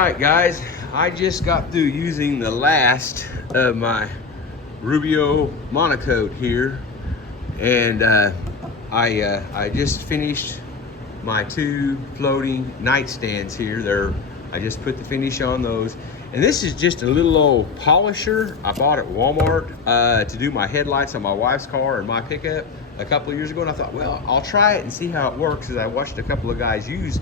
right, guys, I just got through using the last of my Rubio Monaco here, and I just finished my two floating nightstands here. I just put the finish on those, and this is just a little old polisher I bought at Walmart to do my headlights on my wife's car and my pickup a couple of years ago, and I thought, well, I'll try it and see how it works, as I watched a couple of guys use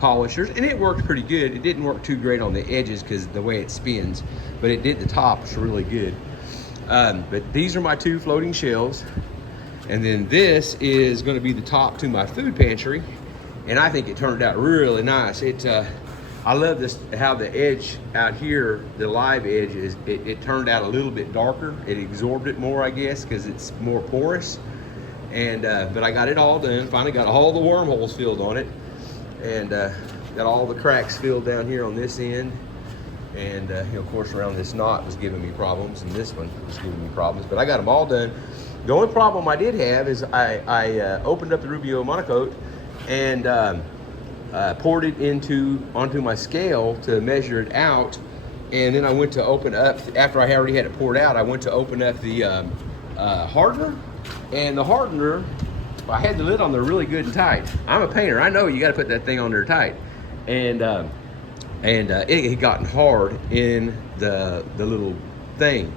polishers, and it worked pretty good. It didn't work too great on the edges because the way it spins, but it did the top. It's really good. But these are my two floating shelves, and then this is going to be the top to my food pantry, and I think it turned out really nice. I love this, how the edge out here, the live edge, it turned out a little bit darker. It absorbed it more, I guess, because it's more porous. And but I got it all done. Finally got all the wormholes filled on it, and got all the cracks filled down here on this end. And of course, around this knot was giving me problems, and this one was giving me problems. But I got them all done. The only problem I did have is I opened up the Rubio Monaco and poured it onto my scale to measure it out. And then I went to open up, after I already had it poured out, I went to open up the hardener. And the hardener, I had the lid on there really good and tight. I'm a painter. I know you got to put that thing on there tight. And it had gotten hard in the little thing.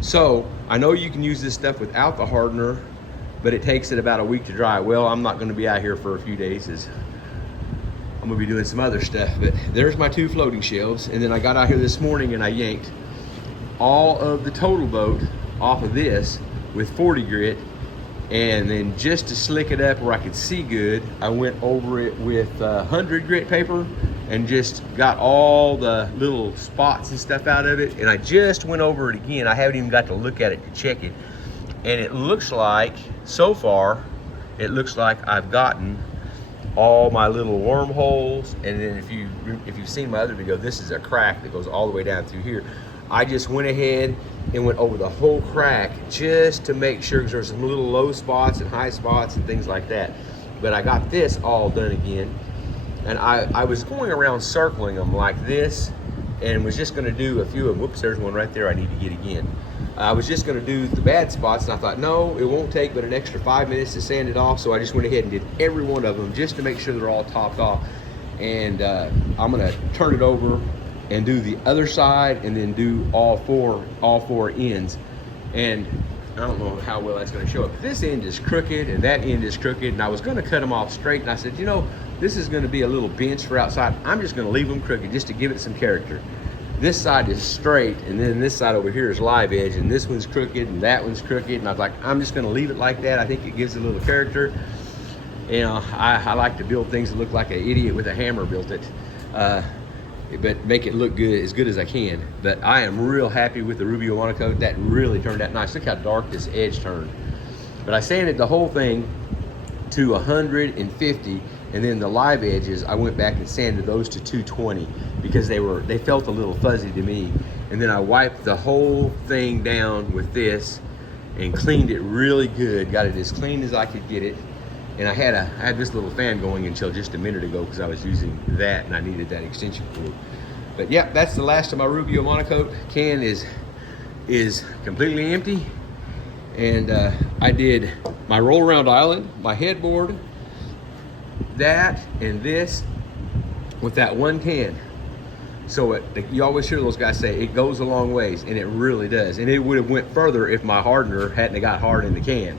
So I know you can use this stuff without the hardener, but it takes it about a week to dry. Well, I'm not going to be out here for a few days, as I'm going to be doing some other stuff. But there's my two floating shelves. And then I got out here this morning and I yanked all of the total boat off of this with 40 grit, and then just to slick it up where I could see good, I went over it with 100 grit paper and just got all the little spots and stuff out of it. And I just went over it again. I haven't even got to look at it to check it, and it looks like, so far, it looks like I've gotten all my little wormholes. And then if you've seen my other video, this is a crack that goes all the way down through here. I just went ahead and went over the whole crack just to make sure, because there's some little low spots and high spots and things like that. But I got this all done again, and I was going around circling them like this, and was just going to do a few of them. Whoops, there's one right there I need to get again. I was just going to do the bad spots, and I thought, no, it won't take but an extra 5 minutes to sand it off. So I just went ahead and did every one of them just to make sure they're all topped off. And I'm going to turn it over and do the other side, and then do all four ends. And I don't know how well that's going to show up. This end is crooked and that end is crooked, and I was going to cut them off straight, and I said, you know, this is going to be a little bench for outside. I'm just going to leave them crooked just to give it some character. This side is straight, and then this side over here is live edge, and this one's crooked and that one's crooked, and I was like, I'm just going to leave it like that. I think it gives it a little character. You know, I like to build things that look like an idiot with a hammer built it. But make it look good, as good as I can. But I am real happy with the Rubio Monaco. That really turned out nice. Look how dark this edge turned. But I sanded the whole thing to 150, and then the live edges, I went back and sanded those to 220 because they felt a little fuzzy to me. And then I wiped the whole thing down with this and cleaned it really good. Got it as clean as I could get it. And I had this little fan going until just a minute ago because I was using that and I needed that extension cord. But yeah, that's the last of my Rubio Monaco. Can is completely empty. And I did my roll around island, my headboard, that and this with that one can. So you always hear those guys say it goes a long ways, and it really does. And it would have went further if my hardener hadn't got hard in the can.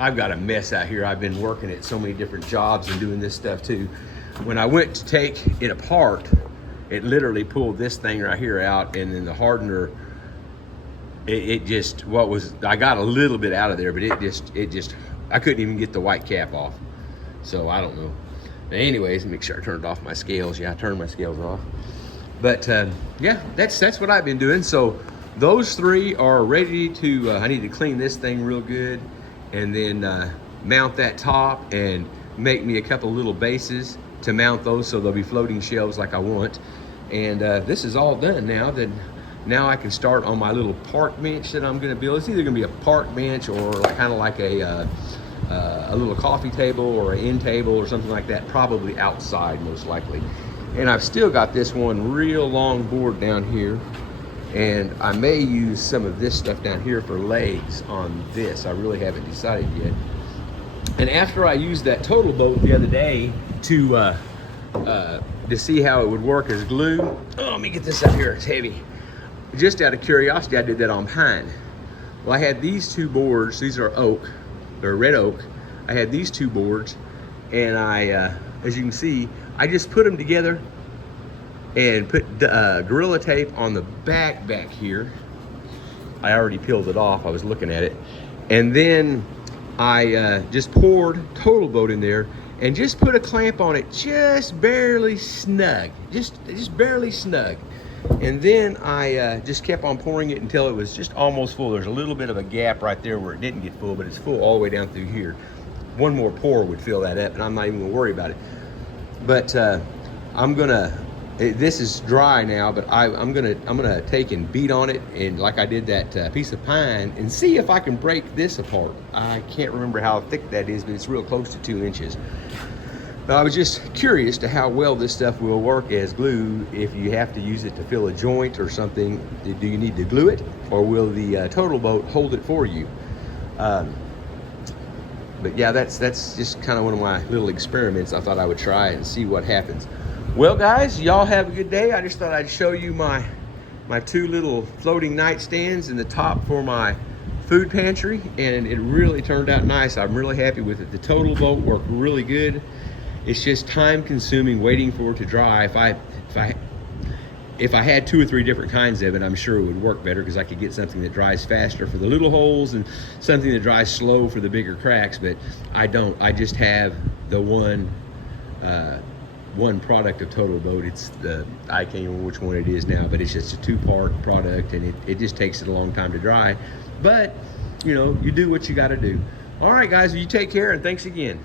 I've got a mess out here. I've been working at so many different jobs and doing this stuff too. When I went to take it apart, it literally pulled this thing right here out, and then the hardener, I got a little bit out of there, but I couldn't even get the white cap off. So I don't know. But anyways, make sure I turned off my scales. Yeah, I turned my scales off. But yeah, that's what I've been doing. So those three are ready to, I need to clean this thing real good, and then mount that top and make me a couple little bases to mount those so they'll be floating shelves like I want. And this is all done now. Now I can start on my little park bench that I'm gonna build. It's either gonna be a park bench or kind of like a a little coffee table or an end table or something like that, probably outside most likely. And I've still got this one real long board down here, and I may use some of this stuff down here for legs on this. I really haven't decided yet. And after I used that Total Boat the other day to see how it would work as glue, oh, let me get this up here, it's heavy. Just out of curiosity, I did that on pine. Well, I had these two boards, these are oak, they're red oak. I had these two boards, and I, as you can see, I just put them together and put Gorilla Tape on the back here. I already peeled it off, I was looking at it. And then I just poured Total Boat in there and just put a clamp on it, just barely snug, just barely snug. And then I just kept on pouring it until it was just almost full. There's a little bit of a gap right there where it didn't get full, but it's full all the way down through here. One more pour would fill that up, and I'm not even gonna worry about it. But this is dry now, but I'm gonna take and beat on it, and like I did that piece of pine, and see if I can break this apart. I can't remember how thick that is, but it's real close to 2 inches. But I was just curious to how well this stuff will work as glue. If you have to use it to fill a joint or something, do you need to glue it, or will the Total Boat hold it for you? But yeah, that's just kind of one of my little experiments. I thought I would try and see what happens. Well, guys, y'all have a good day. I just thought I'd show you my two little floating nightstands in the top for my food pantry, and it really turned out nice. I'm really happy with it. The Total Boat worked really good. It's just time consuming waiting for it to dry. If I had 2 or 3 different kinds of it, I'm sure it would work better, because I could get something that dries faster for the little holes and something that dries slow for the bigger cracks, but I don't. I just have the one product of Total Boat. It's I can't remember which one it is now, but it's just a 2-part product, and it just takes it a long time to dry. But, you know, you do what you got to do. All right, guys, you take care, and thanks again.